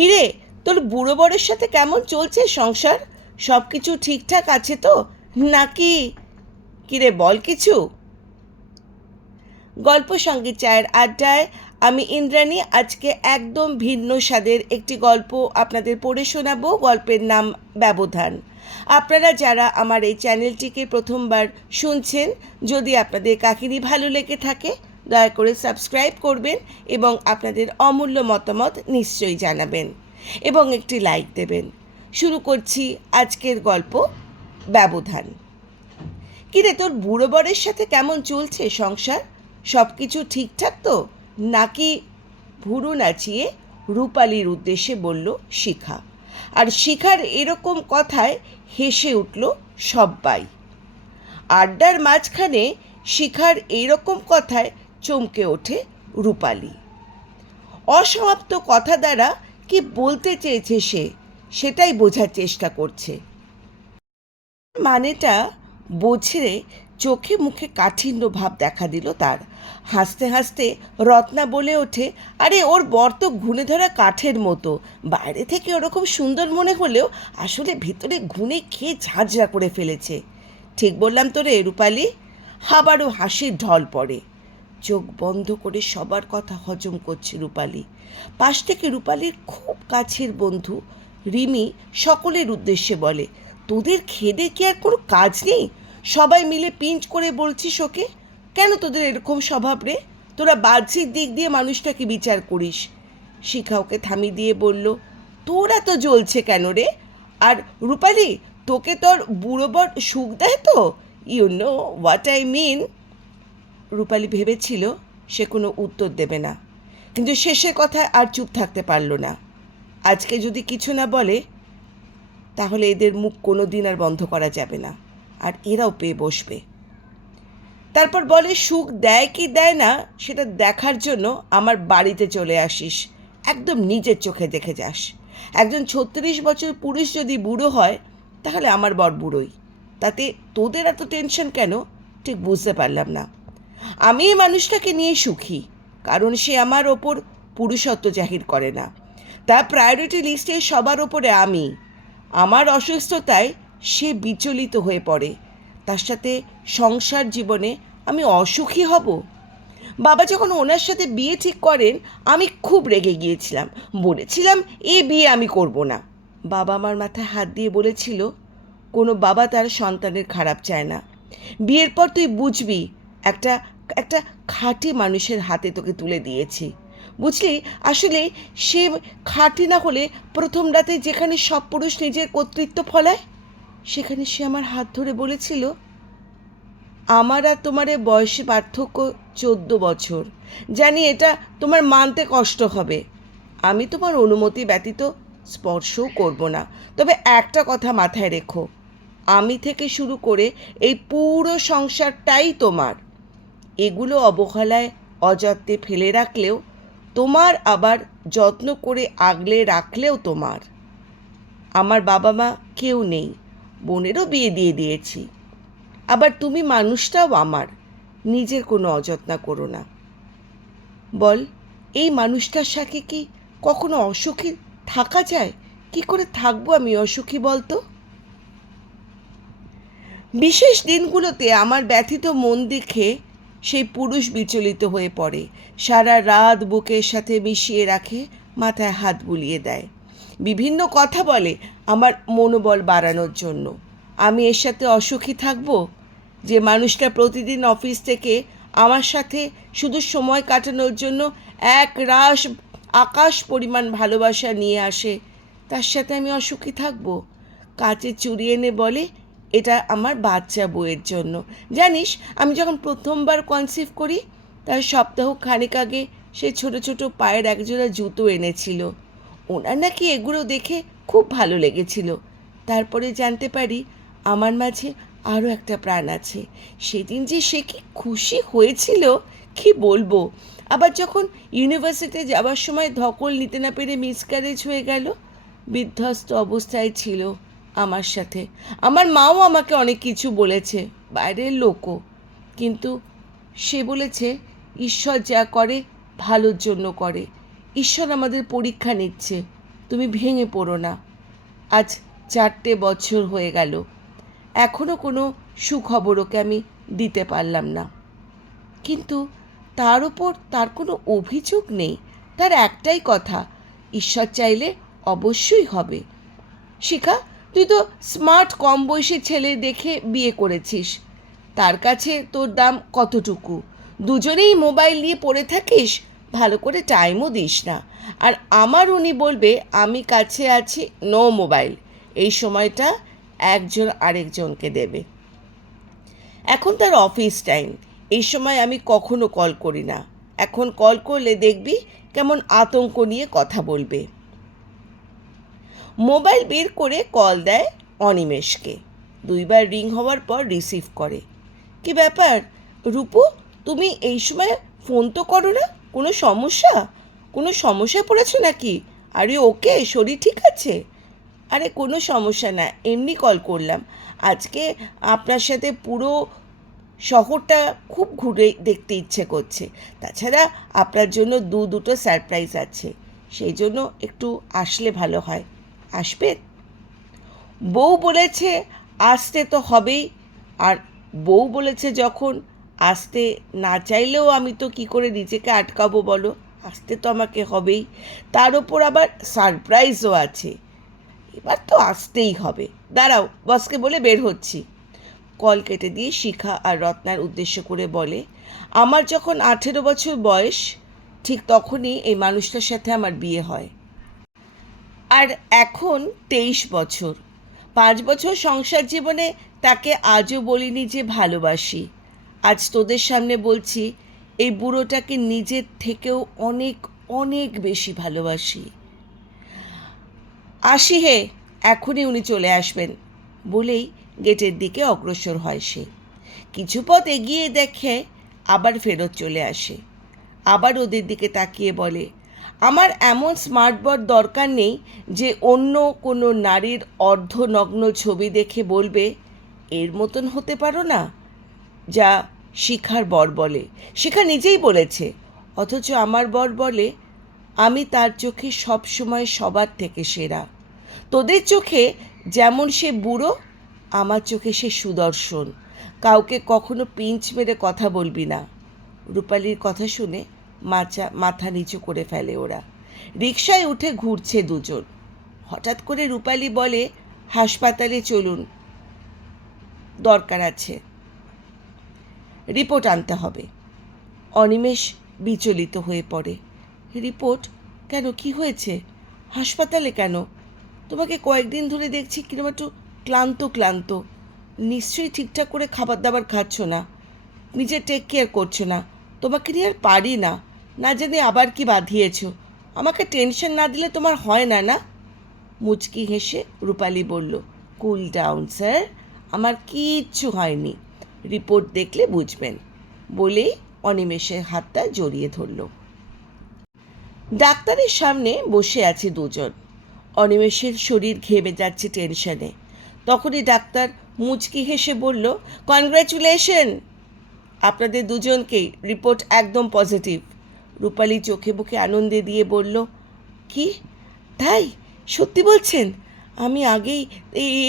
কিরে, তোর বুড়ো বরের সাথে কেমন চলছে সংসার? সব কিছু ঠিকঠাক আছে তো নাকি? কিরে বল কিছু। গল্প সঙ্গীত চায়ের আড্ডায় আমি ইন্দ্রাণী আজকে একদম ভিন্ন স্বাদের একটি গল্প আপনাদের পড়ে শোনাবো। গল্পের নাম ব্যবধান। আপনারা যারা আমার এই চ্যানেলটিকে প্রথমবার শুনছেন, যদি আপনাদের কাহিনী ভালো লেগে থাকে দয়া করে সাবস্ক্রাইব করবেন এবং আপনাদের অমূল্য মতামত নিশ্চয়ই জানাবেন এবং একটি লাইক দেবেন। শুরু করছি আজকের গল্প ব্যবধান। কিরে, তোর বুড়ো বরের সাথে কেমন চলছে সংসার? সব কিছু ঠিকঠাক তো নাকি? ভুরু নাচিয়ে রূপালীর উদ্দেশ্যে বলল শিখা। আর শিখার এরকম কথায় হেসে উঠল সব্বাই। আড্ডার মাঝখানে শিখার এইরকম কথায় চমকে ওঠে রূপালী। অসমাপ্ত কথা দ্বারা কি বলতে চেয়েছে সে, সেটাই বোঝার চেষ্টা করছে। মানেটা বোঝে চোখে মুখে কাঠিন্য ভাব দেখা দিল তার। হাসতে হাসতে রত্না বলে ওঠে, আরে ওর বর তো ঘুণে ধরা কাঠের মতো। বাইরে থেকে ওরকম সুন্দর মনে হলেও আসলে ভিতরে ঘুণে খেয়ে ঝাঁঝরা করে ফেলেছে। ঠিক বললাম তো রে রূপালী? আবারও হাসির ঢল পড়ে। চোখ বন্ধ করে সবার কথা হজম করছে রূপালী। পাশ থেকে রূপালীর খুব কাছের বন্ধু রিমি সকলের উদ্দেশ্যে বলে, তোদের খেদে কি আর কোনো কাজ নেই? সবাই মিলে পিঞ্চ করে বলছিস ওকে। কেন তোদের এরকম স্বভাব রে? তোরা বাহ্যিক দিক দিয়ে মানুষটাকে বিচার করিস। শিখা ওকে থামিয়ে দিয়ে বলল, তোরা তো জ্বলছে কেন রে? আর রূপালী, তোকে তোর বুড়ো বর সুখ দেয় তো? You know what I mean. Rupali ভেবেছিল সে কোনো উত্তর দেবে না, কিন্তু শেষের কথায় আর চুপ থাকতে পারল না। আজকে যদি কিছু না বলে তাহলে এদের মুখ কোনো দিন আর বন্ধ করা যাবে না, আর এরাও পেয়ে বসবে। তারপর বলে, সুখ দেয় কি দেয় না সেটা দেখার জন্য আমার বাড়িতে চলে আসিস, একদম নিজের চোখে দেখে যাস। একজন 36 বছর পুরুষ যদি বুড়ো হয় তাহলে আমার বর বুড়োই, তাতে তোদের এত টেনশন কেন ঠিক বুঝতে পারলাম না। আমি এই মানুষটাকে নিয়ে সুখী, কারণ সে আমার ওপর পুরুষত্ব জাহির করে না। তার প্রায়োরিটি লিস্টে সবার ওপরে আমি। আমার অসুস্থতায় সে বিচলিত হয়ে পড়ে, তার সাথে সংসার জীবনে আমি অসুখী হব? বাবা যখন ওনার সাথে বিয়ে ঠিক করেন আমি খুব রেগে গিয়েছিলাম, বলেছিলাম এ বিয়ে আমি করব না। বাবা আমার মাথায় হাত দিয়ে বলেছিল, কোনো বাবা তার সন্তানের খারাপ চায় না। বিয়ের পর তুই বুঝবি, একটা একটা খাঁটি মানুষের হাতে তোকে তুলে দিয়েছি, বুঝলি? আসলে সে খাঁটি না হলে প্রথম রাতে যেখানে সব পুরুষ নিজের কর্তৃত্ব ফলায়, সেখানে সে আমার হাত ধরে বলেছিল, আমার আর তোমার বয়সে পার্থক্য 14 বছর। জানি এটা তোমার মানতে কষ্ট হবে। আমি তোমার অনুমতি ব্যতীত স্পর্শও করব না। তবে একটা কথা মাথায় রেখো, আমি থেকে শুরু করে এই পুরো সংসারটাই তোমার। এগুলো অবহেলায় অযত্নে ফেলে রাখলেও তোমার, আবার যত্ন করে আগলে রাখলেও তোমার। আমার বাবা মা কেউ নেই, বোনেরও বিয়ে দিয়ে দিয়েছি। আবার তুমি মানুষটাও আমার, নিজের কোনো অযত্ন করো না। বল, এই মানুষটার সাথে কি কখনো অসুখী থাকা যায়? কি করে থাকবো আমি অসুখী বলতো? বিশেষ দিনগুলোতে আমার ব্যথিত মন দেখে সেই পুরুষ বিচলিত হয়ে পড়ে, সারা রাত বুকের সাথে মিশিয়ে রাখে, মাথায় হাত বুলিয়ে দেয়, বিভিন্ন কথা বলে আমার মনোবল বাড়ানোর জন্য। আমি এর সাথে অসুখী থাকবো? যে মানুষটা প্রতিদিন অফিস থেকে আমার সাথে শুধু সময় কাটানোর জন্য এক রাশ আকাশ পরিমাণ ভালোবাসা নিয়ে আসে, তার সাথে আমি অসুখী থাকবো? কাচে চুরি এনে বলে, এটা আমার বাচ্চা বউয়ের জন্য। জানিস, আমি যখন প্রথমবার কনসিভ করি তার সপ্তাহ খানেক আগে সে ছোট ছোট পায়ের একজোড়া জুতো এনেছিল। ওনার নাকি এগুলো দেখে খুব ভালো লেগেছিল। তারপরে জানতে পারি আমার মাঝে আরও একটা প্রাণ আছে। সেদিন যে সে কি খুশি হয়েছিল কি বলবো। আবার যখন ইউনিভার্সিটিতে যাওয়ার সময় ধকল নিতে না পেরে মিসক্যারেজ হয়ে গেল, বিধ্বস্ত অবস্থায় ছিল আমার সাথে। আমার মাও আমাকে অনেক কিছু বলেছে, বাইরের লোকও, কিন্তু সে বলেছে ঈশ্বর যা করে ভালোর জন্য করে। ঈশ্বর আমাদের পরীক্ষা নিচ্ছে, তুমি ভেঙে পড়ো না। আজ 4টে বছর হয়ে গেল, এখনও কোনো সুখবর ওকে আমি দিতে পারলাম না। কিন্তু তার ওপর তার কোনো অভিযোগ নেই। তার একটাই কথা, ঈশ্বর চাইলে অবশ্যই হবে। শিখা, তুই তো স্মার্ট কম বয়সী ছেলে দেখে বিয়ে করেছিস। তার কাছে তোর দাম কতটুকু? দুজনেই মোবাইল নিয়ে পড়ে থাকিস, ভালো করে টাইমও দিস না। আর আমার উনি বলবে আমি কাছে আছি, নো মোবাইল। এই সময়টা একজন আরেকজনকে দেবে। এখন তার অফিস টাইম, এই সময় আমি কখনো কল করি না। এখন কল করলে দেখবি কেমন আতঙ্ক নিয়ে কথা বলবে। মোবাইল বের করে কল দেয় অনিমেষকে। 2বার রিং হওয়ার পর রিসিভ করে। কি ব্যাপার রূপু, তুমি এই সময় ফোন তো করো না? কোনো সমস্যায় পড়েছো নাকি? আরে ওকে, শরীর ঠিক আছে? আরে কোনো সমস্যা না, এমনি কল করলাম। আজকে আপনার সাথে পুরো শহরটা খুব ঘুরে দেখতে ইচ্ছে করছে। তাছাড়া আপনার জন্য দুটো সারপ্রাইজ আছে, সেই জন্য একটু আসলে ভালো হয়। আসবেন? বউ বলেছে আসতে তো হবেই। আর বউ বলেছে যখন, আসতে না চাইলেও আমি তো কি করে নিজেকে আটকাবো বলো? আসতে তো আমাকে হবেই। তার ওপর আবার সারপ্রাইজও আছে, এবার তো আসতেই হবে। দাঁড়াও, বসকে বলে বের হচ্ছি। কল কেটে দিয়ে শিখা আর রত্নার উদ্দেশ্য করে বলে, আমার যখন 18 বছর বয়স, ঠিক তখনই এই মানুষটার সাথে আমার বিয়ে হয়। আর এখন 23 বছর। 5 বছর সংসার জীবনে তাকে আজও বলিনি যে ভালোবাসি। আজ তোদের সামনে বলছি, এই বুড়োটাকে নিজের থেকেও অনেক অনেক বেশি ভালোবাসি। আসি হে, এখনই উনি চলে আসবেন বলেই গেটের দিকে অগ্রসর হয় সে। কিছু পথ এগিয়ে দেখে আবার ফেরত চলে আসে। আবার ওদের দিকে তাকিয়ে বলে, আমার এমন স্মার্ট বোর্ড দরকার নেই যে অন্য কোনো নারীর অর্ধনগ্ন ছবি দেখে বলবে এর মতন হতে পারো না, যা শিখার বর বলে। শিখা নিজেই বলেছে, অথচ আমার বর বলে আমি তার চোখে সব সময় সবার থেকে সেরা। তোদের চোখে যেমন সে বুড়ো, আমার চোখে সে সুদর্শন। কাউকে কখনো পিঞ্চ মেরে কথা বলবি না। রূপালীর কথা শুনে মাথা নিচু করে ফেলে ওরা। রিকশায় উঠে ঘুরছে দুজন। হঠাৎ করে রূপালী বলে, হাসপাতালে চলুন, দরকার আছে, রিপোর্ট আনতে হবে। অনিমেষ বিচলিত হয়ে পড়ে। রিপোর্ট কেন? কি হয়েছে? হাসপাতালে কেন? তোমাকে কয়েকদিন ধরে দেখছি কিরকম একটু ক্লান্ত ক্লান্ত। নিশ্চয়ই ঠিকঠাক করে খাবার দাবার খাচ্ছ না, নিজে টেক কেয়ার করছো না। তোমাকে নিয়ে আর পারি না, না জানি আবার কি বাঁধিয়েছ। আমাকে টেনশন না দিলে তোমার হয় না, না? মুচকি হেসে রূপালী বলল, কুল ডাউন স্যার, আমার কিচ্ছু হয়নি, রিপোর্ট দেখলে বুঝবেন বলেই অনিমেষের হাতটা জড়িয়ে ধরল। ডাক্তারের সামনে বসে আছে দুজন। অনিমেষের শরীর ঘেমে যাচ্ছে টেনশনে। তখনই ডাক্তার মুচকি হেসে বলল, কনগ্র্যাচুলেশন, আপনাদের দুজনকেই রিপোর্ট একদম পজিটিভ। রূপালী চোখে মুখে আনন্দে দিয়ে বলল, কি তাই? সত্যি বলছেন? আমি আগেই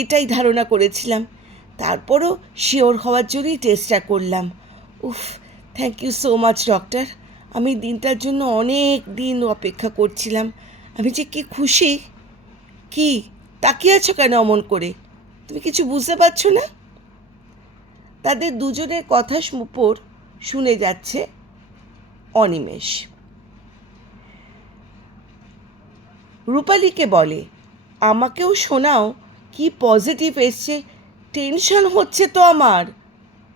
এটাই ধারণা করেছিলাম, তারপরও শিওর হওয়ার জন্যই টেস্টটা করলাম। উফ, thank you so much doctor. আমি দিনটার জন্য অনেক দিন অপেক্ষা করছিলাম। আমি যে কি খুশি। কি তাকিয়ে আছো কেন অমন করে? তুমি কিছু বুঝতে পারছো না? তাদের দুজনের কথা উপর শুনে যাচ্ছে অনিমেষ। রূপালীকে বলে, আমাকেও শোনাও, কি পজিটিভ এসছে, টেনশন হচ্ছে তো আমার।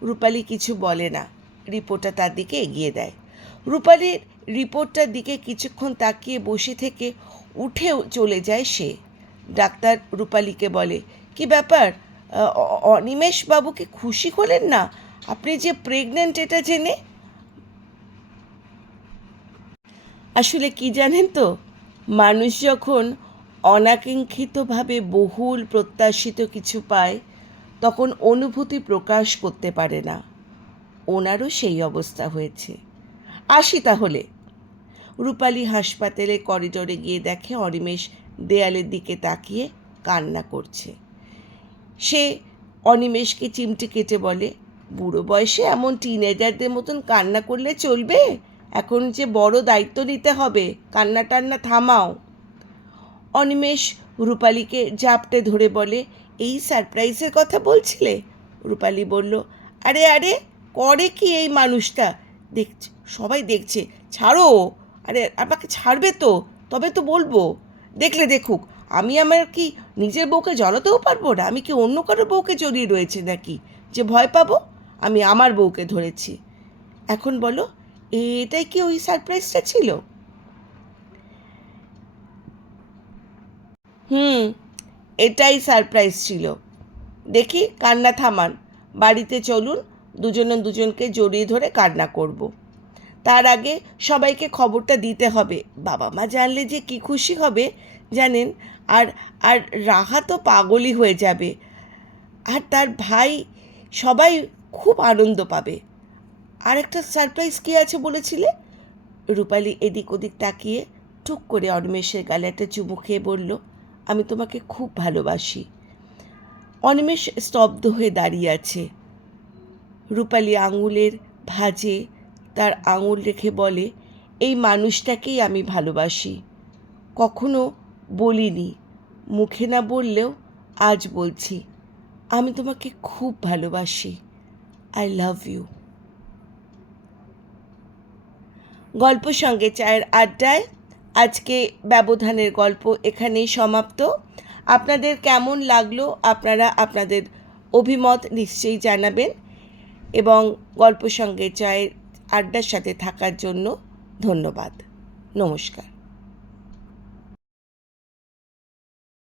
রূপালী কিছু বলে না, রিপোর্টটা তার দিকে এগিয়ে দেয়। রূপালীর রিপোর্টটার দিকে কিছুক্ষণ তাকিয়ে বসে থেকে উঠেও চলে যায় সে। ডাক্তার রূপালীকে বলে, কি ব্যাপার, অনিমেষ বাবুকে খুশি হলেন না আপনি যে প্রেগনেন্ট এটা জেনে? আসলে কি জানেন তো, মানুষ যখন অনাকাঙ্ক্ষিতভাবে বহুল প্রত্যাশিত কিছু পায় তখন অনুভূতি প্রকাশ করতে পারে না। ওনারও সেই অবস্থা হয়েছে। আসি তাহলে। রূপালী হাসপাতালে করিডোরে গিয়ে দেখে অনিমেষ দেয়ালের দিকে তাকিয়ে কান্না করছে। সে অনিমেষকে চিমটি কেটে বলে, বুড়ো বয়সে এমন টিনেজারদের মতন কান্না করলে চলবে? এখন যে বড় দায়িত্ব নিতে হবে, কান্না টান্না থামাও। অনিমেষ রূপালীকে জাপটে ধরে বলে, এই সারপ্রাইজের কথা বলছিলে? রূপালী বলল, আরে আরে, করে কি এই মানুষটা? দেখছে, সবাই দেখছে, ছাড়ো। আরে আমাকে ছাড়বে তো, তবে তো বলবো। দেখলে দেখুক, আমি আমার কি নিজের বউকে জড়াতেও পারবো না? আমি কি অন্য কারো বউকে জড়িয়ে রয়েছে নাকি যে ভয় পাবো? আমি আমার বউকে ধরেছি। এখন বলো, এটাই কি ওই সারপ্রাইজটা ছিল? এটাই সারপ্রাইজ ছিল। দেখি, কান্না থামান, বাড়িতে চলুন, দুজনে দুজনকে জড়িয়ে ধরে কান্না করব। তার আগে সবাইকে খবরটা দিতে হবে। বাবা মা জানলে যে কি খুশি হবে জানেন। আর আর রাহা তো পাগলই হয়ে যাবে, আর তার ভাই, সবাই খুব আনন্দ পাবে। আর একটা সারপ্রাইজ কী আছে বলেছিলে? রূপালী এদিক ওদিক তাকিয়ে টুক করে অনিমেষের গালে একটা চুমু খেয়ে বলল, আমি তোমাকে খুব ভালোবাসি। অনিমেষ স্তব্ধ হয়ে দাঁড়িয়ে আছে। রূপালী আঙুলের ভাঁজে তার আঙুল রেখে বলে, এই মানুষটাকেই আমি ভালোবাসি। কখনো বলিনি, মুখে না বললেও আজ বলছি, আমি তোমাকে খুব ভালোবাসি। I love you. গল্প সঙ্গে চায়ের আড্ডায় আজকে ব্যবধানের গল্প এখানেই সমাপ্ত। আপনাদের কেমন লাগলো আপনারা আপনাদের অভিমত নিশ্চয়ই জানাবেন, এবং গল্প সঙ্গে চায়ের আড্ডার সাথে থাকার জন্য ধন্যবাদ। নমস্কার।